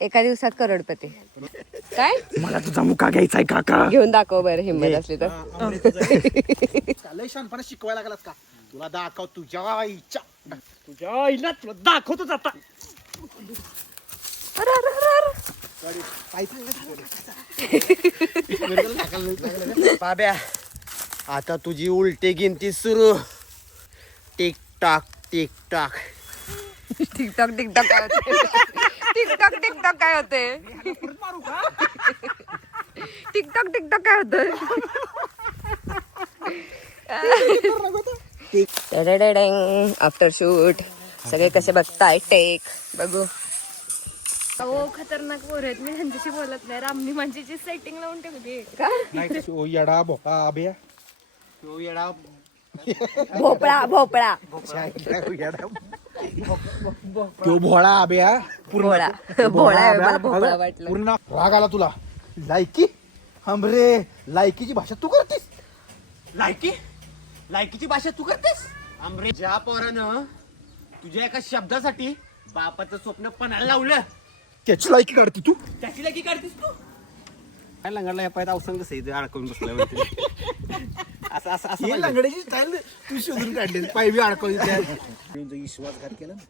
एका दिवसात करोडपती. काय मला तुझा मुका घ्यायचाय काका. घेऊन दाखव बरं हिंमत असली तर. लय शहाणपणा शिकवायला लागलास का? तुला दाखव तुझ्या आईच्या आईला तुला दाखवतोच आता. बाब्या आता तुझी उलटी गिनती सुरू. टिक टाक टिक टाक. टिकटॉक टिकटॉक काय होते? टिकटॉक टिकटॉक काय होते? टिकटॉक टिकटॉक काय होतं? आफ्टर शूट सगळे कसे बघताय टेक बघू. अहो खतरनाक पोर आहेत. मी त्यांच्याशी बोलत नाही. रामनी माझी सेटिंग लावून ठेवली. नाही तो येडा भोका आब्या. तो येडा भोपळा भोपळा तो भोळा आब्या. भोळा भोळा आहे, मला भोपळा वाटलं. पूर्ण राग आला तुला. लायकी हमरे लायकीची भाषा तू करतेस. लायकीची भाषा तू करतेस. आमरे ज्या पोरानं तुझ्या एका शब्दासाठी बापाचं स्वप्न पणाला लावलं त्याची लायकी काढते तू. त्याची लायकी काढतेस तू. काय लंगडला या पायात अवसंग कसं अडकवून बसलाय असं असं असं हे लंगड्याची स्टाईल तू शोधून काढलेली. पाय बी अडकवली त्या. विश्वासघात केला ना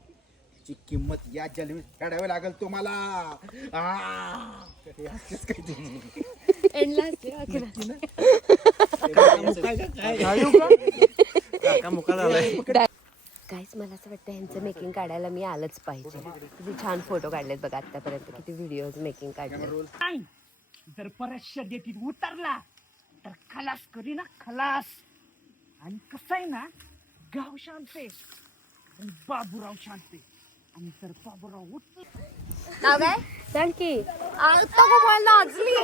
ची किंमत या जन्मी काढावी लागेल तुम्हाला. एंडला काका मुका झालाय. काहीच मला असं वाटतं ह्यांचं मेकिंग काढायला मी आलंच पाहिजे. किती छान फोटो काढलेत बघा आतापर्यंत. किती व्हिडिओज मेकिंग काढले. जर परत शर्यतीत उतरला तर खलास करी ना खलास. आणि कसं आहे ना गाव शांत आहे आणि बाबूराव शांत आहे. आणि जर बाबूराव उठले नाव काय सांग की. लाजली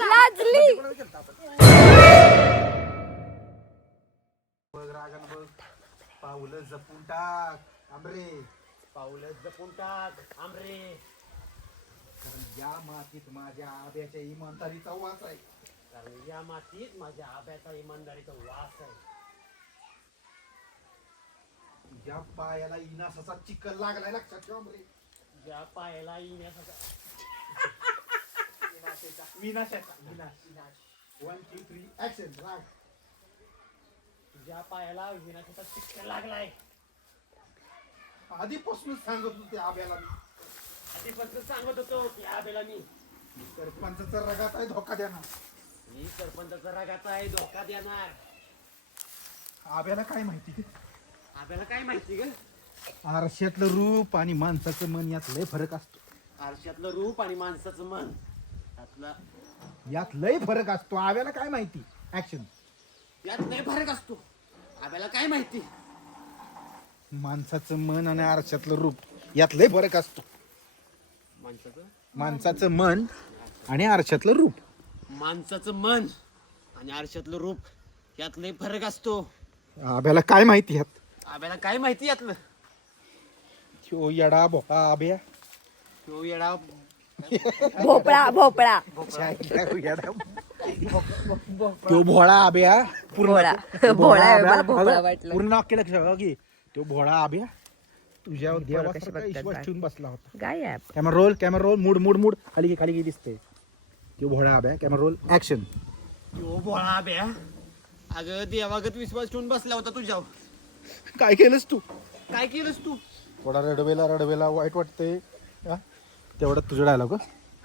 लाजली. पाऊलं जपून टाक आंबरे. पावलं जपून टाक आमरे. कारण या मातीत माझ्या आब्याच्या इमानदारीचा वास आहे. कारण या मातीत माझ्या आब्याचा इमानदारीचा वास आहे. ज्या पायाला इनासाचा चिकन लागलाय लक्षात ठेव आंबरे. ज्या पायाला येण्याचा विनाशाचा विनाश. 1 2 3 ऍक्शन. राग ज्या पायाला विनाशाचा चिक्कर लागलाय. आधीपासूनच सांगत होते आब्याला मी. आधीपासून सांगत होतो की आब्याला मी सरपंचाचा रगात आहे धोका देणार. मी सरपंचाचा रागाचा आहे धोका देणार. आब्याला काय माहिती की आब्याला काय माहिती ग. आरशातलं रूप आणि माणसाचं मन यात लय फरक असतो. आरशातलं रूप आणि माणसाचं मन यात लय फरक असतो. आब्याला काय माहिती. ऍक्शन. यात लय फरक असतो. आब्याला काय माहिती. माणसाचं मन आणि आरशातलं रूप यात लय फरक असतो. माणसाचं मन आणि आरशातलं रूप. माणसाचं मन आणि आरशातलं रूप यात लय फरक असतो. आब्याला काय माहिती यात. आब्याला काय माहिती यातलं. तो येडा भोका आब्या. तो येडा भोपळा भोपळा तो भोळा आब्या. भोळा भोळा आहे, मला भोपळा वाटलं. पूर्ण नाव केलं लक्षात की तो भोळा आब्या तुझ्या कशी देवासारखा बघतात विश्वास बाय. ठेवून बसला होता. काय आहे? Camera roll mood mood mood खाली घे दिसते. तो भोळा आब्या. Camera roll action. तो भोळा आब्या अगं देवागत विश्वास ठेवून बसला होता तुझ्यावर. काय केलंस तू. काय केलंस तू. थोडा रडवेला वाईट वाटतंय. तेवढं तुझं डायलॉग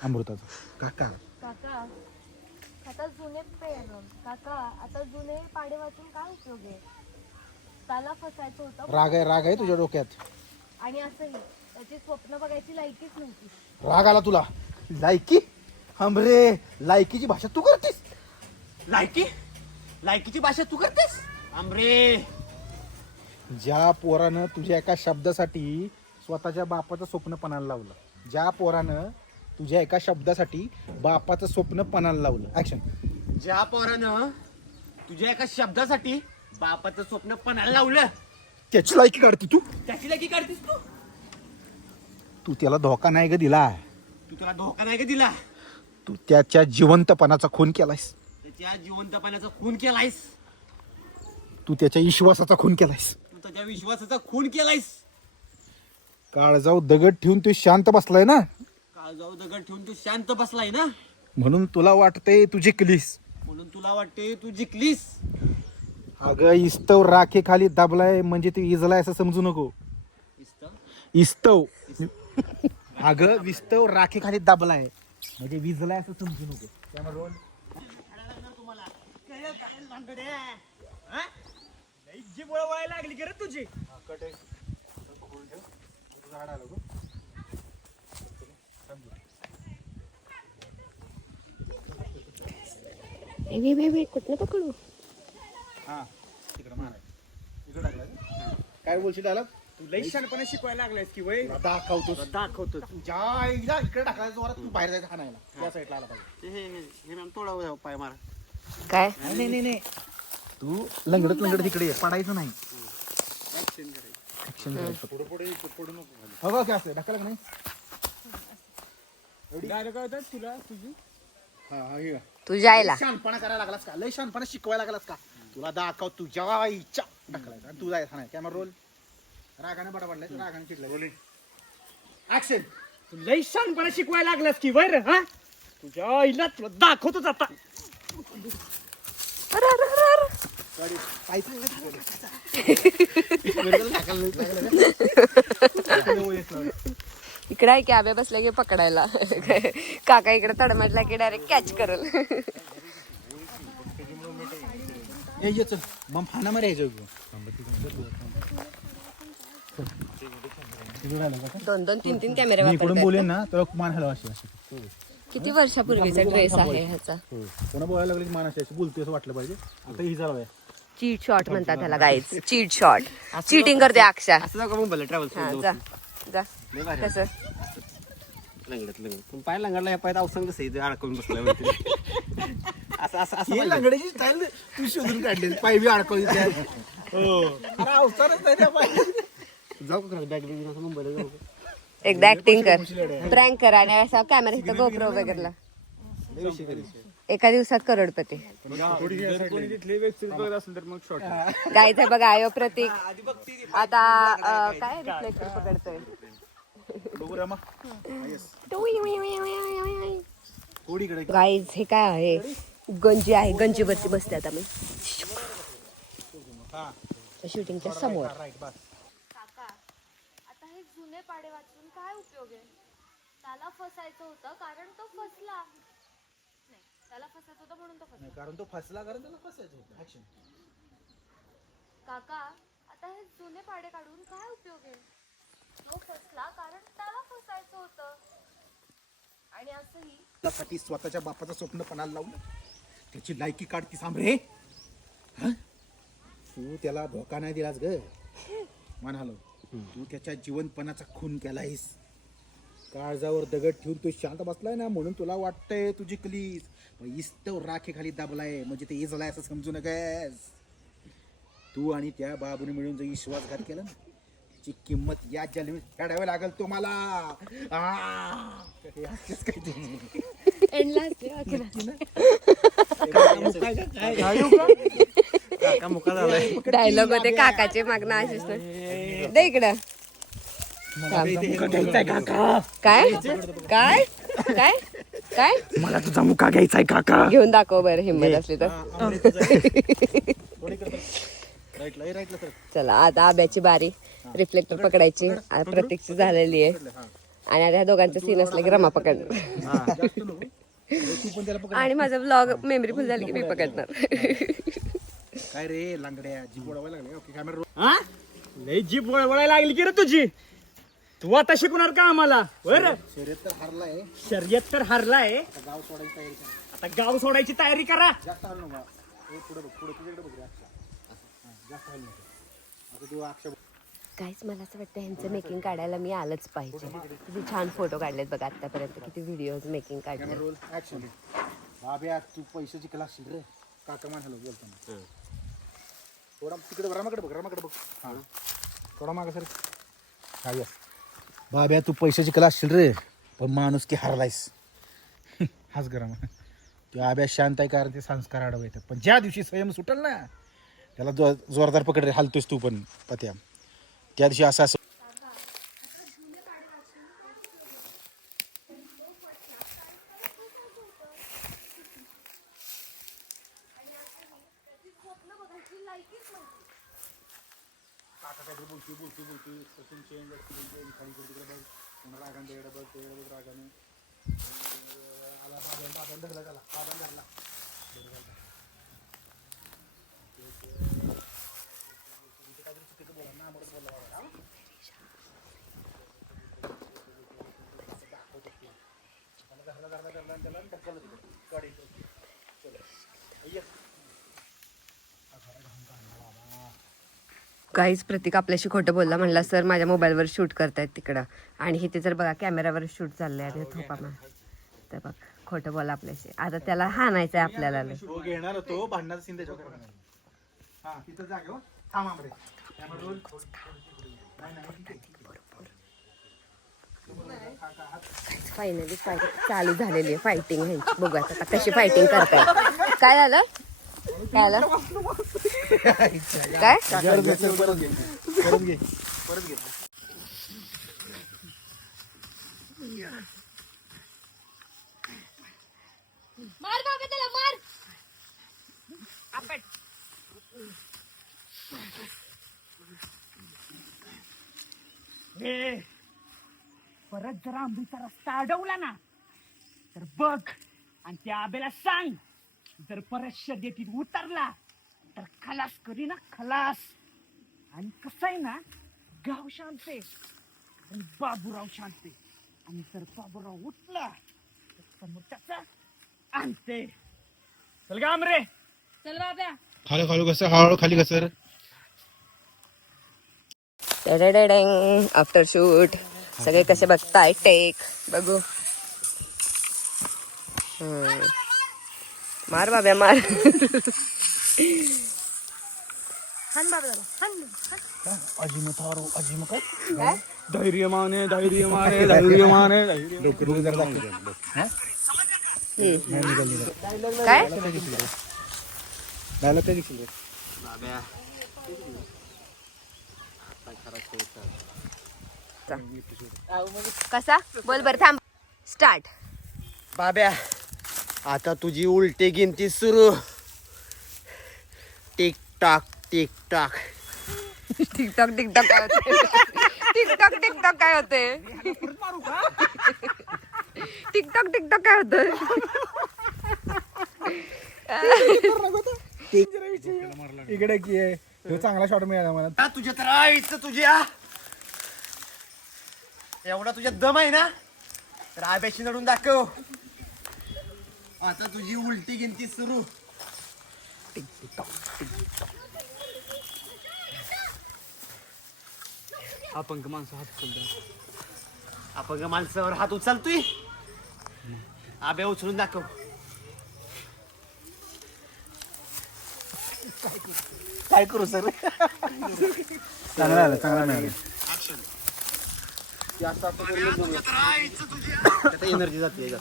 अमृताचा. काका काका आता जुने काका आता जुने पाडे वाचून काय उपयोग आहे. त्याला फसायचं होतं राग आहे तुझ्या डोक्यात. आणि असंही त्याची स्वप्न बघायची लायकीच नव्हती. राग आला तुला. लायकी हमरे लायकीची भाषा तू करतेस. लायकीची भाषा तू करतेस. आमरे ज्या पोरानं तुझ्या एका शब्दासाठी स्वतःच्या बापाचं स्वप्न पणाला लावलं. ज्या पोरानं तुझ्या एका शब्दासाठी बापाचं स्वप्न पणाला लावलं. ऍक्शन. ज्या पोरानं तुझ्या एका शब्दासाठी बापाचं स्वप्न पणाला लावलं त्याची लायकी काढते तू. त्याची लायकी काढतेस तू. तू त्याला धोका नाही ग दिला. तू त्याला धोका नाही का दिला. तू त्याच्या जिवंतपणाचा खून केलायस. त्याच्या जिवंतपणाचा खून केलायस. तू त्याच्या विश्वासाचा खून केलायस. तू त्याच्या विश्वासाचा खून केलायस. काळजाव दगड ठेवून तू शांत बसलाय ना, काळजाऊ दगड ठेवून तू शांत बसलाय ना, म्हणून तुला वाटतंय तू जिंकलीस. म्हणून तुला वाटते तू जिंकलीस. अगं इस्तव राखे खाली दाबलाय म्हणजे तू इजलाय असं समजू नको. इस्तव अगं विस्तव राखे खाली दाबलाय म्हणजे विजलाय असं समजू नको. त्यामुळे रोल जी वळवायला लागली की रे तुझी. कुठलं पकडू? हा तिकडे मारायचं. इकडे टाकलाय. काय बोलशील आला तू लई शहाणपणा शिकवायला लागलायस की वय. दाखवतो दाखवतो. ज्या एकदा इकडे टाकायचं जोरात तू बाहेर जायचं हाणायला. त्या साईडला आला पाहिजे. हे मॅम थोडा पाय मारा. काय नाही तू लंगडत इकडे ये. पडायचं नाही. ऍक्शन करायचं. हो काय असतं ढकला का नाही. डायरेक्ट काय तुला तुझी. हा हे का? तू जायला शहाणपणा करायला लागलास का, लय शहाणपणा शिकवायला लागलास का. तुला दाखव तुझ्या इच्छा ढकलायचं आणि तू जायचं नाही. Camera roll. रागाने बडा पडलाय, रागाने चिडलाय. Rolling action. तू लई शहाणपणा शिकवायला लागलास की वय रे. हा तुझ्या आईला तुला दाखवतोच आता. इकडे आहे की आब्या बसल्या की पकडायला. काका इकडे तडमडला की डायरेक्ट कॅच करल. ये चल मग फाना मारे यायचं. दोन तीन कॅमेरे मी इकडून वापरतात. बोलेन ना तर मान हलवा अशी. किती वर्षापूर्वीचा ड्रेस आहे ह्याचा. कोणा बोलायला लागले की मान अशी बोलतोय असं वाटलं पाहिजे. आता ही झालं चीट शॉट म्हणतात त्याला गाईज. Cheat shot. चीटिंग करते अक्षा. असं जाऊ का मुंबईला ट्रॅव्हल हा जा जा कसं लंगडत पण पाय लंगडला या पायात अवसंग कसं इथे अडकून बसलाय म्हणते. असं असं असं म्हणलं. लंगड्याची स्टाईल तू शोधून काढली. पाय बी अडकवली त्यात. हो अरे अवसरच नाही त्या पाय. जाऊ का बॅग बिग असं मुंबईला जाऊ का? एकदा ऍक्टिंग कर. प्रँक कर आणि असा कॅमेरा इथं गोप्रो वगैरेला. एका दिवसात करोडपती. गायचं बघा आयो प्रतीक आता काय रिफ्लेक्टर पकडतोय. गाईज हे काय आहे. गंजी आहे. गंजीवरती बसते आता मी शूटिंगच्या समोर. काका आता हे जुने पाडे वाचून काय उपयोग आहे. त्याला फसायचं होतं कारण तो फसला नाही. त्याला फसायचं होतं म्हणून तो फसला. कारण तो फसला कारण त्याला फसायचं होतं. ऍक्शन. काका आता हे जुने पाडे काढून काय उपयोग आहे. तो फसला कारण त्याला फसायचं होतं. आणि असंही त्यासाठी स्वतःच्या बापाचं स्वप्न पणाला लावलं. त्याची लायकी काढती सांभरे. तू त्याला धोका नाही दिलास ग. मान हलव. तू त्याच्या जीवनपणाचा खून केलायस. काळजावर दगड ठेवून तू शांत बसलाय ना, म्हणून तुला वाटतंय तू जिंकलीस. इस्तव राखे खाली दाबलाय म्हणजे ते इजलाय असं समजू नकस. तू आणि त्या बाबूने मिळून जर विश्वासघात केला ना, त्याची किंमत या जन्मी फेडावी लागल तुम्हाला. काय तुम्ही काका मुका झालाय. डायलॉग मध्ये काकाचे मागणं असिस्टंट दे इकडं. काय काय काय काय मला तुझा मुका घ्यायचाय काका. घेऊन दाखव बरं हिंमत असली तर. चला आता आब्याची बारी. रिफ्लेक्टर पकडायची प्रतीकची झालेली आहे. आणि आता ह्या दोघांचं सीन असलं की रमा पकडणार. आणि माझा ब्लॉग मेमरी फुल झाली की मी पकडणार. काय रे लांगड्या जीभ ओढायला लागले. Okay camera roll. हा लई जीभ वळवळायला लागली की रे तुझी. तू आता शिकवणार का आम्हाला. बरं शर्यत तर हारलाय. शर्यत तर हारलाय. गाव सोडायची तयारी करा. आता गाव सोडायची तयारी करा. जास्त हाल नका. पुढे बघ. पुढे तुझ्याकडे बघ रे अक्षा. जास्त हाल नको. आता तू अक्षा काहीच मला असं वाटतं ह्यांचं मेकिंग काढायला मी आलंच पाहिजे. किती छान फोटो काढलेत बघा आतापर्यंत. किती व्हिडिओज मेकिंग काढले. Roll action. बाब्या तू पैशाची क्लास शिक रे. काका मान हॅलो बोलताना. थोडा तिकडे रमाकडे बघ. रमाकडे बघ. हा थोडा मागा सर. हा यस. बाब्या तू पैशाची क्लास शिक रे. पण माणूस की हरलायस. हाच गरम. ते आब्या शांत आहे कारण ते संस्कार अडवायचे. पण ज्या दिवशी संयम सुटेल ना त्याला जोरदार पकड रे. हालतोस तू पण पत्या. त्या दिवशी असं असं बोलती तसून चेंज खाली तिकडे बघ पुन्हा रागाने तिकडे बघ तिकडे बघ रागाने आला बाबा धरला त्याला बाबा धरला त्याला ढकललं तिकडे गाडी काहीच प्रतीक आपल्याशी खोटं बोलला, म्हणला सर माझ्या मोबाईलवर शूट करतायत तिकडं, आणि इथे जर बघा कॅमेरावर शूट चाललंय आणि थोपामा तर बघ खोटं बोला आपल्याशी. आता त्याला हाणायचंय आपल्याला. तो घेणार होतो भांडणाचा सीन त्याच्यावर हा तिथं जागे हो थांबा रे फायनली चालू झालेली आहे फायटिंग ह्यांची. बघू आता कशी फायटिंग करताय. काय झालं काय झालं काय परत घे मार बाबा त्याला मार. ए, परत जर आंबीचा रस्ता अडवला ना तर बघ, आणि त्या आबेला सांग जर परत शर्यतीत उतरला तर खलास करी ना खलास. आणि कसं आहे ना, गाव शांत आहे आणि बाबूराव शांत आहे, आणि जर बाबूराव उठला तर समोर त्याचा आणते. चल गा रे. चल बाब्या. खाली खाली कसं हळूहळू खाली कसं आफ्टर शूट सगळे कसे बघताय टेक बघू. मार बाब्या मार. हान बाबा त्याला हान. अजिम काय धैर्य माने धैर्य माने धैर्य माने धैर्य. डोकं जरा दाखव काय डायलॉग काय दिसेल बाब्या कसा बोल बर थांब. स्टार्ट. बाब्या आता तुझी उलटी गिनती सुरू. टिक टाक टिक टाक. टिकटॉक टिकटॉक काय होते. टिकटॉक टिकटॉक काय होते. टिकटॉक टिकटॉक काय होतं. इकडे की आहे ह्यो चांगला शॉट मिळाला मला. तुझ्या तर आईचं तुझ्या एवढा तुझ्या दम आहे ना, तर आब्याशी लढून दाखव. आता तुझी उलटी गिनती सुरू. अपंग माणसं हात उचलतो. अपंग माणसावर हात उचलतोय. आब्या उचलून दाखव. काय करू सर. चांगला आला चांगला मिळाला. एनर्जी जाते.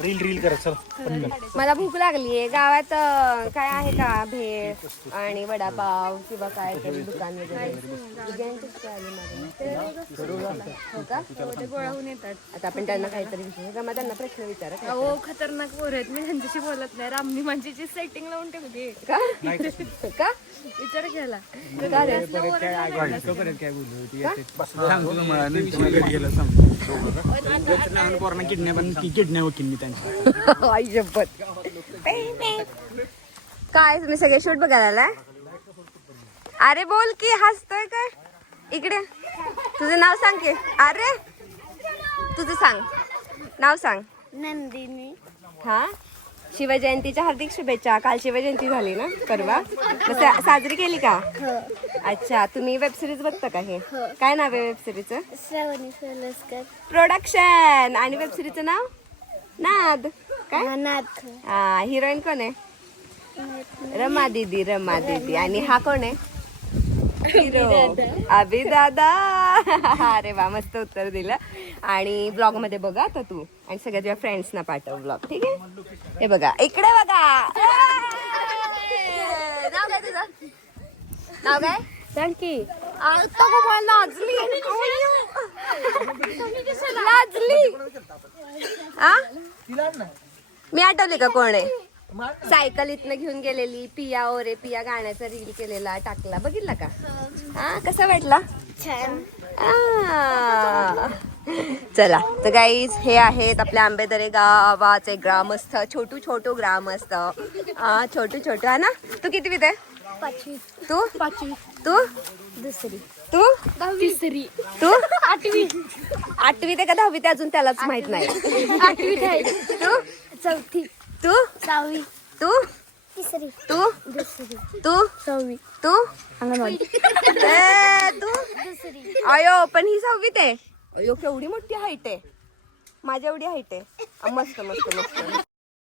रील रील करत सर. मला भूक लागलीये. गावात काय आहे का भेळ आणि वडापाव किंवा काय तरी दुकान वगैरे. हो का ते गोळाहून येतात. आता आपण त्यांना काहीतरी विचारू का. मग त्यांना प्रश्न विचारा काय. अहो खतरनाक पोर आहेत. मी त्यांच्याशी बोलत नाही. रामनी माझी सेटिंग लावून ठेवली. का का विचार घ्यायला. का रे? आई शपथ. काय तुम्ही सगळे शूट बघायला आलाय. अरे बोल की हसतोय काय. इकडे तुझं नाव सांग की. अरे तुझं सांग नाव सांग. नंदिनी. हा शिवजयंतीच्या हार्दिक शुभेच्छा. काल शिवजयंती झाली ना परवा. मग साजरी केली का. अच्छा तुम्ही वेब सिरीज बघता का. हे काय नाव आहे वेब सिरीजचं. श्रावणी सोलस्कर. प्रोडक्शन. आणि वेब सिरीजचं नाव नाद. काय नाथ. हा हिरोईन कोण आहे. रमा दीदी. आणि हा कोण आहे हिरो. अभि दादा. अरे वा मस्त उत्तर दिलं. आणि ब्लॉग मध्ये बघा आता तू आणि सगळ्या तुझ्या फ्रेंड्सना पाठव ब्लॉग. ठीक आहे. हे बघा इकडे बघा. नाव काय तुझं. नाव काय सांग की. लाजली लाजली. मी आठवले का कोण आहे. सायकल इथनं घेऊन गेलेली पिया ओरे पिया गाण्याचा रील केलेला टाकला बघितला का हा कसा वाटला आ. चला तर गाईज हे आहेत आपल्या आंबेदरे गावाचे ग्रामस्थ छोटू छोटू ग्रामस्थ छोटू छोटू हा ना तू किती विध आहे 5वी तू 5वी तू 2री तू 10वी तू 8वी 8वी ते का 10वी ते अजून त्यालाच माहित नाही 8वी आहे तू 4थी तू 6वी तू 3री तू 2री तू 6वी तू अंगणवाडी तू 2री अयो पण ही 6वीत आहे अयो केवढी मोठी हाईट आहे माझ्या एवढी हाईट आहे मस्त मस्त मस्त